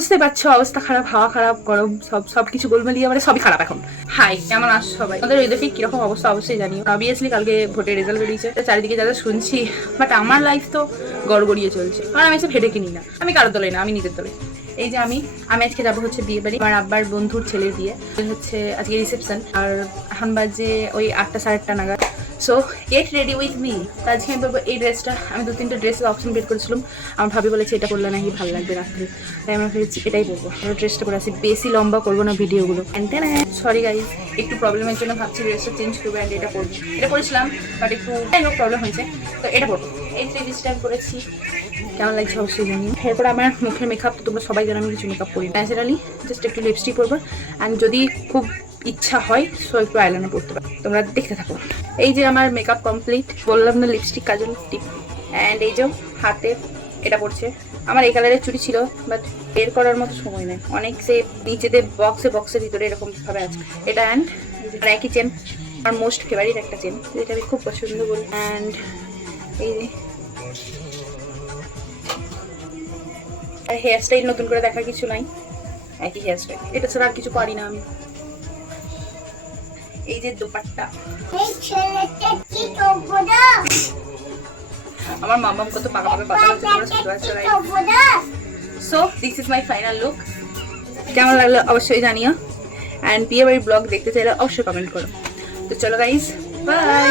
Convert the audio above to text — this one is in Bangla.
বুঝতে পারছো অবস্থা খারাপ, হাওয়া খারাপ, গরম, সবকিছু গোলমালিয়ে মানে সবই খারাপ এখন। হাই, কেমন আছো সবাই? আমাদের ওই দেখি কিরকম অবস্থা অবশ্যই জানিও। অবভিয়াসলি কালকে ভোটের রেজাল্ট বেরিয়েছে, চারিদিকে যা যা শুনছি, বাট আমার লাইফ তো গড়গড়িয়ে চলছে। কারণ আমি এসব হেঁটে কিনি না, আমি কারোর দলে না, আমি নিজের দলে। এই যে আমি আজকে যাবো হচ্ছে বিয়ে বাড়ি, আমার আব্বার বন্ধুর ছেলের বিয়ে হচ্ছে আজকে রিসেপশন। আর এখন বাজে ওই 8টা 8:30 নাগাদ। So get ready with me. আজকে আমি বলবো এই ড্রেসটা, আমি 2-3টে ড্রেসের অপশন বের করেছিলাম, আমার ভাবি বলেছে এটা পরলে নাকি ভালো লাগবে রাত্রে, তাই আমরা ভেবেছি এটাই পরবো। আমরা ড্রেসটা পরে আসি, বেশি লম্বা করবো না ভিডিওগুলো। সরি গাইজ, একটু প্রবলেমের জন্য ভাবছি ড্রেসটা চেঞ্জ করবো অ্যান্ড এটা পরবো। এটা করেছিলাম বাট একটু প্রবলেম হয়েছে, তো এটা পরবো। এই 3 পিসটা আমি করেছি, কেমন লাগছে অবশ্যই জানি। এরপর আমার মুখের মেকআপ তো তোমরা সবাই জানো আমি কিছু মেকআপ করি, ন্যাচারালি জাস্ট একটু লিপস্টিক পরবো অ্যান্ড যদি খুব ইচ্ছা হয় সো একটু আইলাইনার পরতে পারো, তোমরা দেখতে থাকো। এই যে আমার মেকআপ কমপ্লিট, বললাম না লিপস্টিক কাজল টিপ। অ্যান্ড এই যে হাতে এটা পড়ছে, আমার এই কালারের চুড়ি ছিল বাট বের করার মতো সময় নেই, অনেক সে নিচেদের বক্সের ভিতরে এরকম ভাবে আছে এটা। অ্যান্ড একই চেন, আমার মোস্ট ফেভারিট একটা চেন, যেটা আমি খুব পছন্দ করি। অ্যান্ড এই যে আর হেয়ার স্টাইল নতুন করে দেখার কিছু নাই, একই হেয়ার স্টাইল, এটা ছাড়া আর কিছু পারি না আমি। এই যে দোপাট্টা, আমার মামাম কত পাকা পাকা কথা বলছে, so this is my final look. কেমন লাগলো অবশ্যই জানিও, অ্যান্ড বিয়ে বাড়ির ব্লগ দেখতে চাইলে অবশ্যই কমেন্ট করো। তো চলো গাইস, বাই।